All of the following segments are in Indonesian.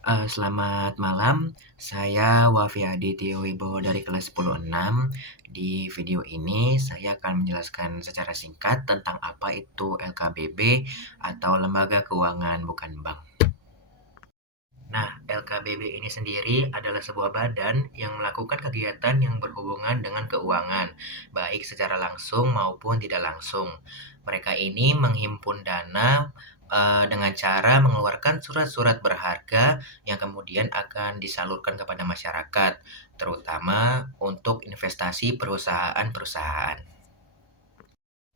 Selamat malam, saya Wafi Aditya Wibowo dari kelas 10-6. Di video ini saya akan menjelaskan secara singkat tentang apa itu LKBB atau Lembaga Keuangan Bukan Bank. Nah, LKBB ini sendiri adalah sebuah badan yang melakukan kegiatan yang berhubungan dengan keuangan, baik secara langsung maupun tidak langsung. Mereka ini menghimpun dana dengan cara mengeluarkan surat-surat berharga yang kemudian akan disalurkan kepada masyarakat, terutama untuk investasi perusahaan-perusahaan.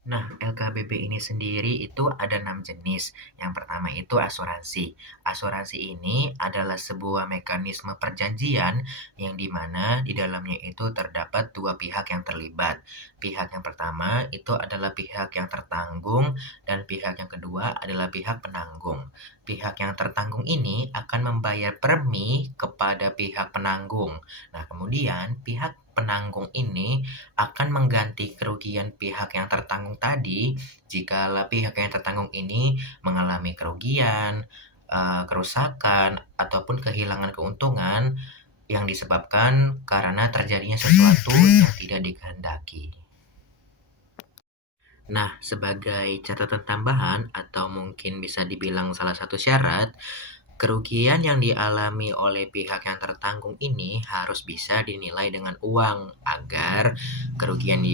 Nah, LKBB ini sendiri itu ada 6 jenis. Yang pertama itu asuransi. Asuransi ini adalah sebuah mekanisme perjanjian yang dimana di dalamnya itu terdapat dua pihak yang terlibat. Pihak yang pertama itu adalah pihak yang tertanggung dan pihak yang kedua adalah pihak penanggung. Pihak yang tertanggung ini akan membayar premi kepada pihak penanggung. Nah, kemudian pihak penanggung ini akan mengganti kerugian pihak yang tertanggung tadi jikalau pihak yang tertanggung ini mengalami kerugian, kerusakan, ataupun kehilangan keuntungan yang disebabkan karena terjadinya sesuatu yang tidak dikehendaki. Nah, sebagai catatan tambahan atau mungkin bisa dibilang salah satu syarat, kerugian yang dialami oleh pihak yang tertanggung ini harus bisa dinilai dengan uang agar kerugian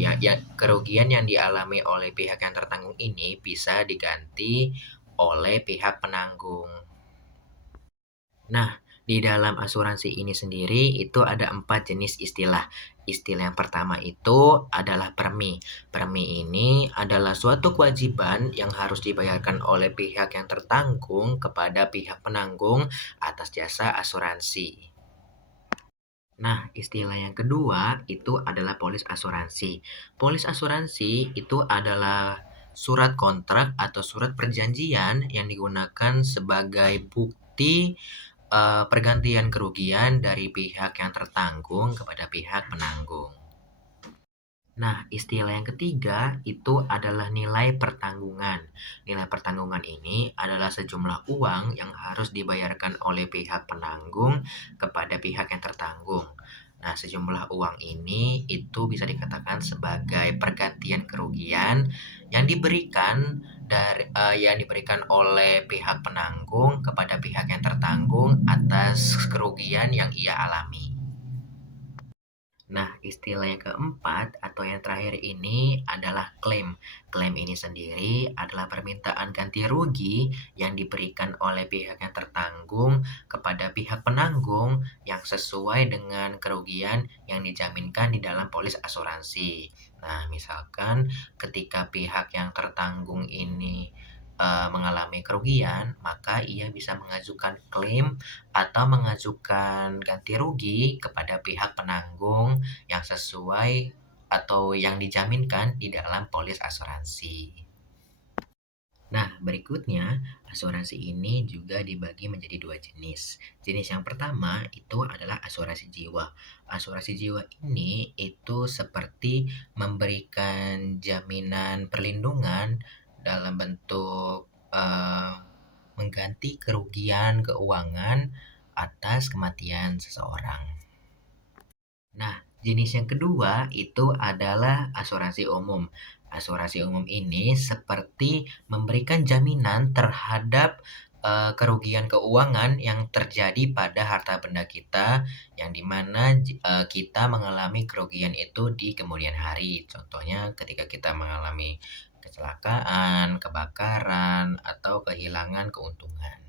yang dialami oleh pihak yang tertanggung ini bisa diganti oleh pihak penanggung. Nah, di dalam asuransi ini sendiri itu ada 4 jenis istilah. Istilah yang pertama itu adalah premi. Premi ini adalah suatu kewajiban yang harus dibayarkan oleh pihak yang tertanggung kepada pihak penanggung atas jasa asuransi. Nah, istilah yang kedua itu adalah polis asuransi. Polis asuransi itu adalah surat kontrak atau surat perjanjian yang digunakan sebagai bukti pergantian kerugian dari pihak yang tertanggung kepada pihak penanggung. Nah, istilah yang ketiga itu adalah nilai pertanggungan. Nilai pertanggungan ini adalah sejumlah uang yang harus dibayarkan oleh pihak penanggung kepada pihak yang tertanggung. Nah, sejumlah uang ini itu bisa dikatakan sebagai pergantian kerugian yang diberikan oleh pihak penanggung kepada pihak yang tertanggung atas kerugian yang ia alami. Nah, istilah yang keempat atau yang terakhir ini adalah klaim. Klaim ini sendiri adalah permintaan ganti rugi yang diberikan oleh pihak yang tertanggung kepada pihak penanggung yang sesuai dengan kerugian yang dijaminkan di dalam polis asuransi. Nah, misalkan ketika pihak yang tertanggung ini mengalami kerugian, maka ia bisa mengajukan klaim atau mengajukan ganti rugi kepada pihak penanggung yang sesuai atau yang dijaminkan di dalam polis asuransi. Nah, berikutnya, asuransi ini juga dibagi menjadi dua jenis. Jenis yang pertama itu adalah asuransi jiwa. Asuransi jiwa ini itu seperti memberikan jaminan perlindungan dalam bentuk mengganti kerugian keuangan atas kematian seseorang. Nah, jenis yang kedua itu adalah asuransi umum. Asuransi umum ini seperti memberikan jaminan terhadap kerugian keuangan yang terjadi pada harta benda kita, yang dimana kita mengalami kerugian itu di kemudian hari. Contohnya ketika kita mengalami kecelakaan, kebakaran, atau kehilangan keuntungan.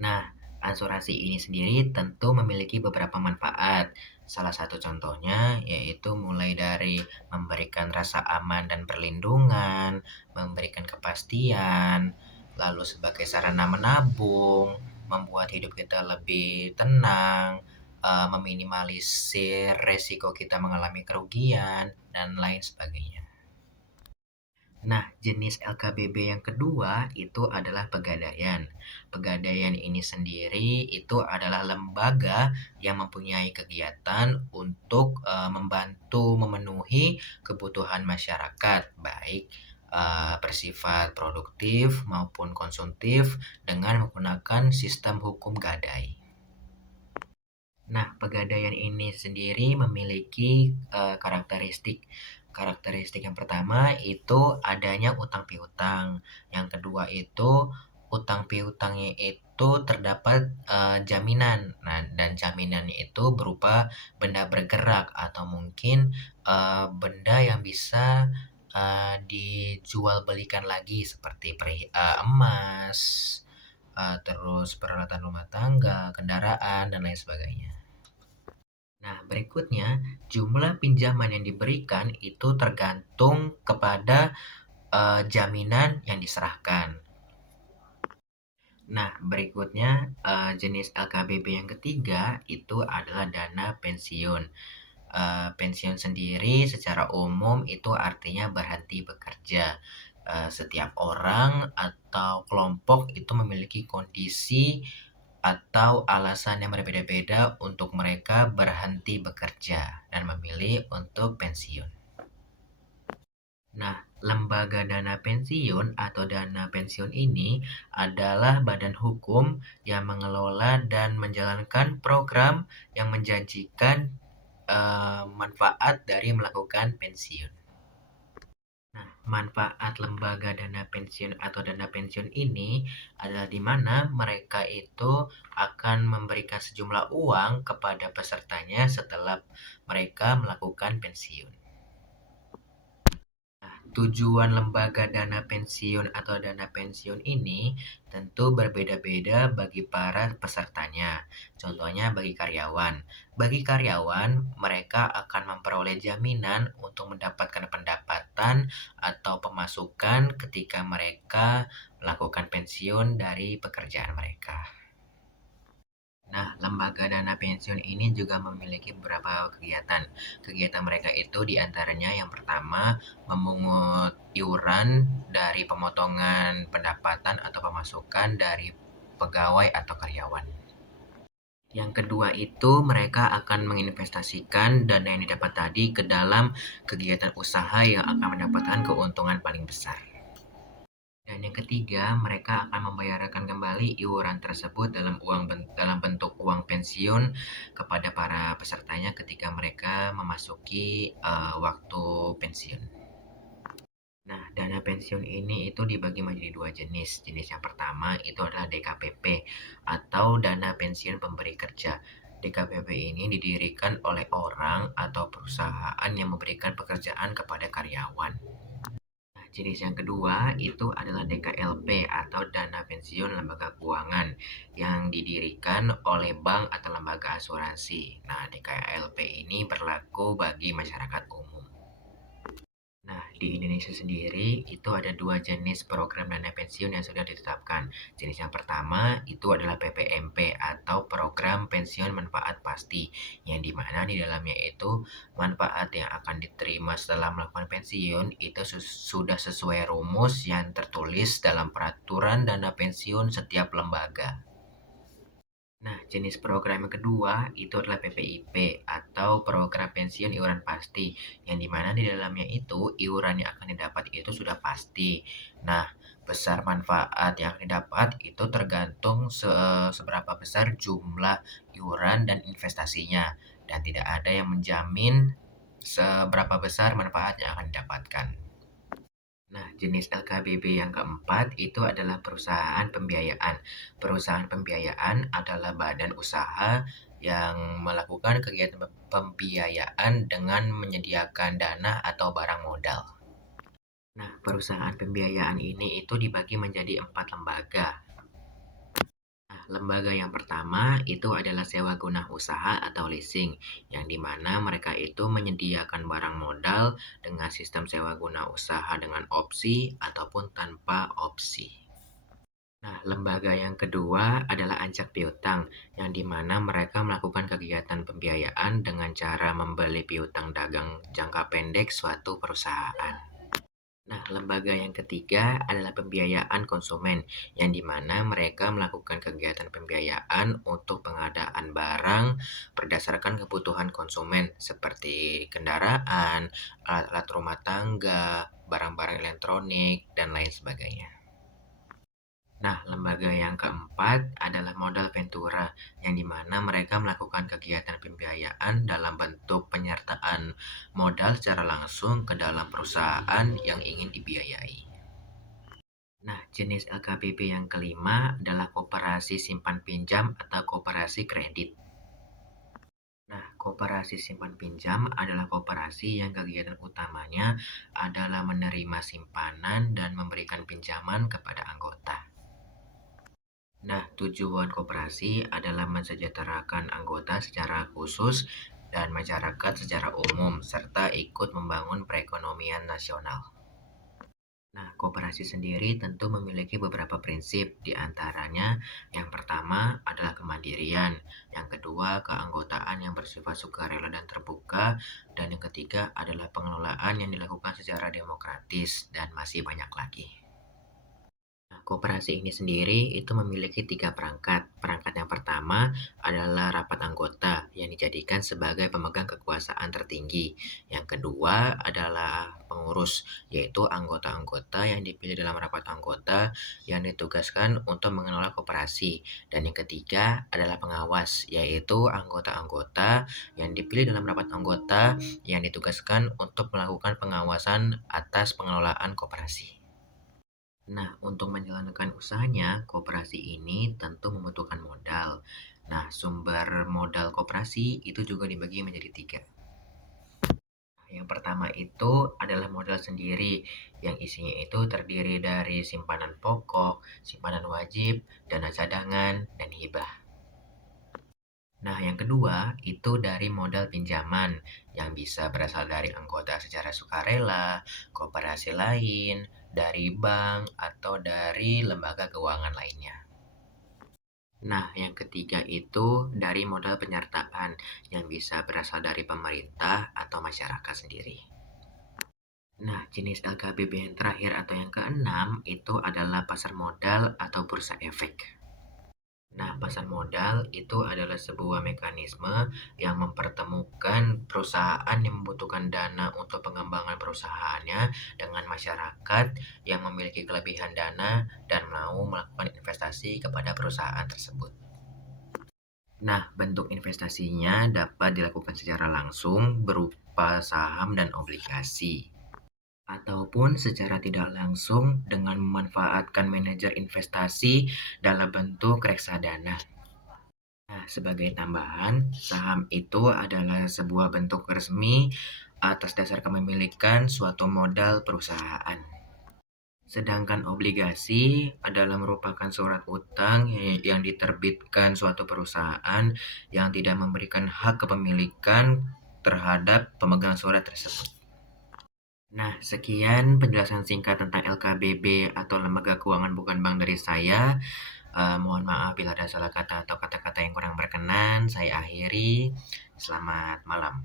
Nah, asuransi ini sendiri tentu memiliki beberapa manfaat. Salah satu contohnya yaitu mulai dari memberikan rasa aman dan perlindungan, memberikan kepastian, lalu sebagai sarana menabung, membuat hidup kita lebih tenang, meminimalisir resiko kita mengalami kerugian, dan lain sebagainya. Nah, jenis LKBB yang kedua itu adalah pegadaian. Pegadaian ini sendiri itu adalah lembaga yang mempunyai kegiatan untuk membantu memenuhi kebutuhan masyarakat, baik bersifat produktif maupun konsumtif dengan menggunakan sistem hukum gadai. Nah, pegadaian ini sendiri memiliki karakteristik. Karakteristik yang pertama itu adanya utang piutang. Yang kedua itu utang piutangnya itu terdapat jaminan. Nah, dan jaminannya itu berupa benda bergerak atau mungkin benda yang bisa dijual belikan lagi seperti emas, terus peralatan rumah tangga, kendaraan, dan lain sebagainya. Nah, berikutnya, jumlah pinjaman yang diberikan itu tergantung kepada jaminan yang diserahkan. Nah, berikutnya jenis LKBB yang ketiga itu adalah dana pensiun. Pensiun sendiri secara umum itu artinya berhenti bekerja. Setiap orang atau kelompok itu memiliki kondisi atau alasan yang berbeda-beda untuk mereka berhenti bekerja dan memilih untuk pensiun. Nah, lembaga dana pensiun atau dana pensiun ini adalah badan hukum yang mengelola dan menjalankan program yang menjanjikan manfaat dari melakukan pensiun. Nah, manfaat lembaga dana pensiun atau dana pensiun ini adalah di mana mereka itu akan memberikan sejumlah uang kepada pesertanya setelah mereka melakukan pensiun. Nah, tujuan lembaga dana pensiun atau dana pensiun ini tentu berbeda-beda bagi para pesertanya. Contohnya bagi karyawan. Bagi karyawan, mereka akan memperoleh jaminan untuk mendapatkan pendapatan atau pemasukan ketika mereka melakukan pensiun dari pekerjaan mereka. Nah, lembaga dana pensiun ini juga memiliki beberapa kegiatan. Kegiatan mereka itu diantaranya yang pertama, memungut iuran dari pemotongan pendapatan atau pemasukan dari pegawai atau karyawan. Yang kedua itu mereka akan menginvestasikan dana yang didapat tadi ke dalam kegiatan usaha yang akan mendapatkan keuntungan paling besar. Dan yang ketiga, mereka akan membayarkan kembali iuran tersebut dalam bentuk uang pensiun kepada para pesertanya ketika mereka memasuki waktu pensiun. Nah, dana pensiun ini itu dibagi menjadi dua jenis. Jenis yang pertama itu adalah DKPP atau dana pensiun pemberi kerja. DKPP ini didirikan oleh orang atau perusahaan yang memberikan pekerjaan kepada karyawan. Jenis yang kedua itu adalah DKLP atau dana pensiun lembaga keuangan yang didirikan oleh bank atau lembaga asuransi. Nah, DKLP ini berlaku bagi masyarakat umum. Nah, di Indonesia sendiri itu ada dua jenis program dana pensiun yang sudah ditetapkan. Jenis yang pertama itu adalah PPMP atau program pensiun manfaat pasti, yang dimana di dalamnya itu manfaat yang akan diterima setelah melakukan pensiun itu sudah sesuai rumus yang tertulis dalam peraturan dana pensiun setiap lembaga. Nah, jenis program yang kedua itu adalah PPIP atau program pensiun iuran pasti, yang dimana di dalamnya itu iuran yang akan didapat itu sudah pasti. Nah, besar manfaat yang akan didapat itu tergantung seberapa besar jumlah iuran dan investasinya, dan tidak ada yang menjamin seberapa besar manfaat yang akan didapatkan. Nah, jenis LKBB yang keempat itu adalah perusahaan pembiayaan. Perusahaan pembiayaan adalah badan usaha yang melakukan kegiatan pembiayaan dengan menyediakan dana atau barang modal. Nah, perusahaan pembiayaan ini itu dibagi menjadi 4 lembaga. Nah, lembaga yang pertama itu adalah sewa guna usaha atau leasing, yang dimana mereka itu menyediakan barang modal dengan sistem sewa guna usaha dengan opsi ataupun tanpa opsi. Nah, lembaga yang kedua adalah ancak piutang, yang dimana mereka melakukan kegiatan pembiayaan dengan cara membeli piutang dagang jangka pendek suatu perusahaan. Nah, lembaga yang ketiga adalah pembiayaan konsumen, yang di mana mereka melakukan kegiatan pembiayaan untuk pengadaan barang berdasarkan kebutuhan konsumen, seperti kendaraan, alat-alat rumah tangga, barang-barang elektronik, dan lain sebagainya. Nah, lembaga yang keempat adalah modal ventura, yang di mana mereka melakukan kegiatan pembiayaan dalam bentuk penyertaan modal secara langsung ke dalam perusahaan yang ingin dibiayai. Nah, jenis LKBB yang kelima adalah koperasi simpan pinjam atau koperasi kredit. Nah, koperasi simpan pinjam adalah koperasi yang kegiatan utamanya adalah menerima simpanan dan memberikan pinjaman kepada anggota. Nah, tujuan koperasi adalah mensejahterakan anggota secara khusus dan masyarakat secara umum, serta ikut membangun perekonomian nasional. Nah, koperasi sendiri tentu memiliki beberapa prinsip, di antaranya yang pertama adalah kemandirian, yang kedua keanggotaan yang bersifat sukarela dan terbuka, dan yang ketiga adalah pengelolaan yang dilakukan secara demokratis, dan masih banyak lagi. Nah, koperasi ini sendiri itu memiliki tiga perangkat. Perangkat yang pertama adalah rapat anggota yang dijadikan sebagai pemegang kekuasaan tertinggi. Yang kedua adalah pengurus, yaitu anggota-anggota yang dipilih dalam rapat anggota yang ditugaskan untuk mengelola koperasi. Dan yang ketiga adalah pengawas, yaitu anggota-anggota yang dipilih dalam rapat anggota yang ditugaskan untuk melakukan pengawasan atas pengelolaan koperasi. Nah, untuk menjalankan usahanya, koperasi ini tentu membutuhkan modal. Nah, sumber modal koperasi itu juga dibagi menjadi tiga. Yang pertama itu adalah modal sendiri, yang isinya itu terdiri dari simpanan pokok, simpanan wajib, dana cadangan, dan hibah. Nah, yang kedua itu dari modal pinjaman yang bisa berasal dari anggota secara sukarela, koperasi lain, dari bank, atau dari lembaga keuangan lainnya. Nah, yang ketiga itu dari modal penyertaan yang bisa berasal dari pemerintah atau masyarakat sendiri. Nah, jenis LKBB yang terakhir atau yang keenam itu adalah pasar modal atau bursa efek. Nah, pasar modal itu adalah sebuah mekanisme yang mempertemukan perusahaan yang membutuhkan dana untuk pengembangan perusahaannya dengan masyarakat yang memiliki kelebihan dana dan mau melakukan investasi kepada perusahaan tersebut. Nah, bentuk investasinya dapat dilakukan secara langsung berupa saham dan obligasi, ataupun secara tidak langsung dengan memanfaatkan manajer investasi dalam bentuk reksadana. Nah, sebagai tambahan, saham itu adalah sebuah bentuk resmi atas dasar kepemilikan suatu modal perusahaan. Sedangkan obligasi adalah merupakan surat utang yang diterbitkan suatu perusahaan yang tidak memberikan hak kepemilikan terhadap pemegang surat tersebut. Nah, sekian penjelasan singkat tentang LKBB atau Lembaga Keuangan Bukan Bank dari saya. Mohon maaf bila ada salah kata atau kata-kata yang kurang berkenan. Saya akhiri. Selamat malam.